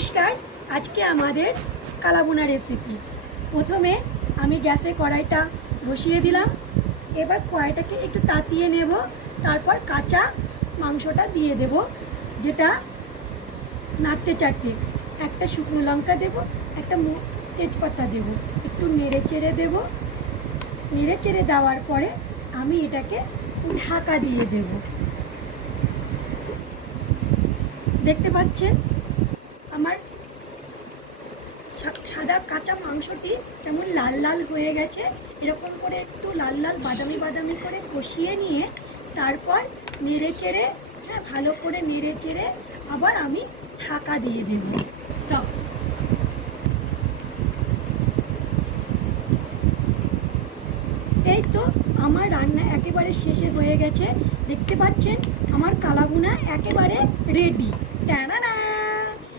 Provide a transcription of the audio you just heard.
নমস্কার। আজকে আমাদের কালাবুনা রেসিপি। প্রথমে আমি গ্যাসে কড়াইটা বসিয়ে দিলাম। এবার কড়াইটাকে একটু তাতিয়ে নেব, তারপর কাঁচা মাংসটা দিয়ে দেব, যেটা নাড়তে চাড়তে একটা শুকনো লঙ্কা দেব, একটা তেজপাতা দেব, একটু নেড়ে চেড়ে দেব। নেড়ে চেড়ে দেওয়ার পরে আমি এটাকে ঢাকা দিয়ে দেব। দেখতে পাচ্ছেন আমার সাদা কাঁচা মাংসটি কেমন লাল লাল হয়ে গেছে। এরকম করে একটু লাল লাল বাদামি বাদামি করে কষিয়ে নিয়ে তারপর নেড়ে চেড়ে ভালো করে নেড়ে চেড়ে আবার আমি ঢাকা দিয়ে দেব। এই তো আমার রান্না একেবারে শেষে হয়ে গেছে। দেখতে পাচ্ছেন আমার কালাবুনা একেবারে রেডি। টানা।